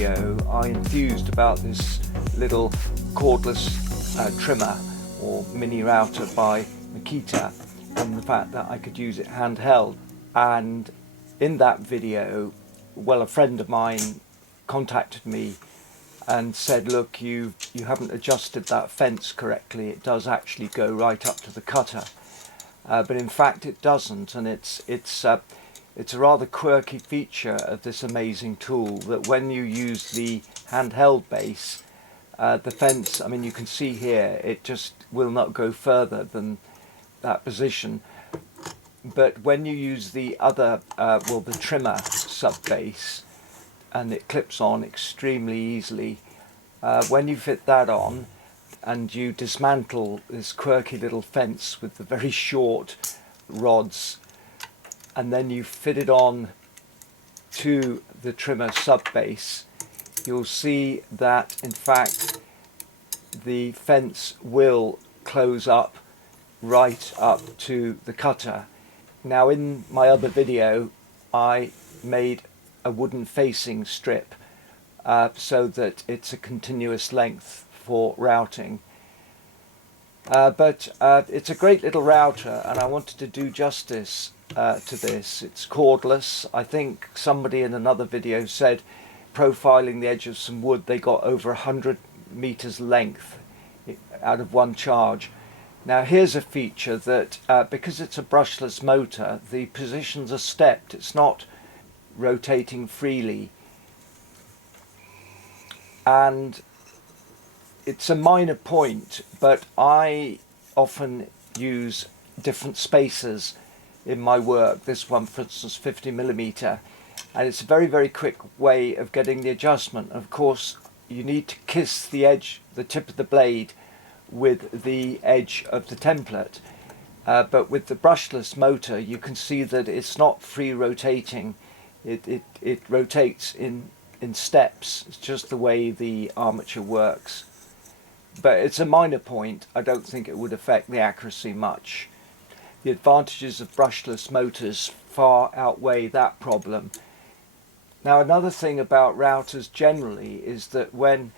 video I enthused about this little cordless trimmer or mini router by Makita, and the fact that I could use it handheld. And in that video, well, a friend of mine contacted me and said, look, you haven't adjusted that fence correctly. It does actually go right up to the cutter, but in fact it doesn't, and it's a rather quirky feature of this amazing tool that when you use the handheld base, the fence, I mean, you can see here, it just will not go further than that position. But when you use the other, well, the trimmer sub base, and it clips on extremely easily, when you fit that on and you dismantle this quirky little fence with the very short rods, and then you fit it on to the trimmer sub base, you'll see that in fact the fence will close up right up to the cutter. Now, in my other video I made a wooden facing strip so that it's a continuous length for routing, but it's a great little router, and I wanted to do justice to this. It's cordless. I think somebody in another video said, profiling the edge of some wood, they got over 100 meters length out of one charge. Now here's a feature that because it's a brushless motor, the positions are stepped. It's not rotating freely, and it's a minor point, but I often use different spacers in my work. This one, for instance, 50mm, and it's a very, very quick way of getting the adjustment. Of course, you need to kiss the edge, the tip of the blade, with the edge of the template, but with the brushless motor you can see that it's not free rotating. It rotates in steps. It's just the way the armature works, but it's a minor point. I don't think it would affect the accuracy much. The advantages of brushless motors far outweigh that problem. Now, another thing about routers generally is that when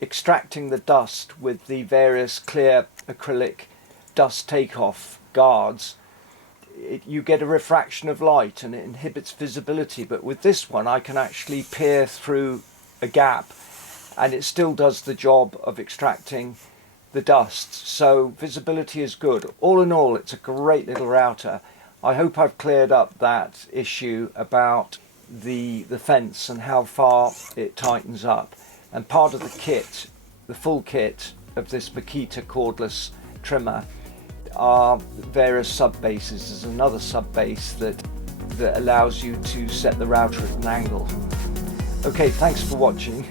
extracting the dust with the various clear acrylic dust takeoff guards, you get a refraction of light and it inhibits visibility. But with this one I can actually peer through a gap and it still does the job of extracting the dust, so visibility is good. All in all, it's a great little router. I hope I've cleared up that issue about the fence and how far it tightens up. And part of the kit, the full kit of this Makita cordless trimmer, are various sub bases. There's another sub base that allows you to set the router at an angle. Okay, thanks for watching.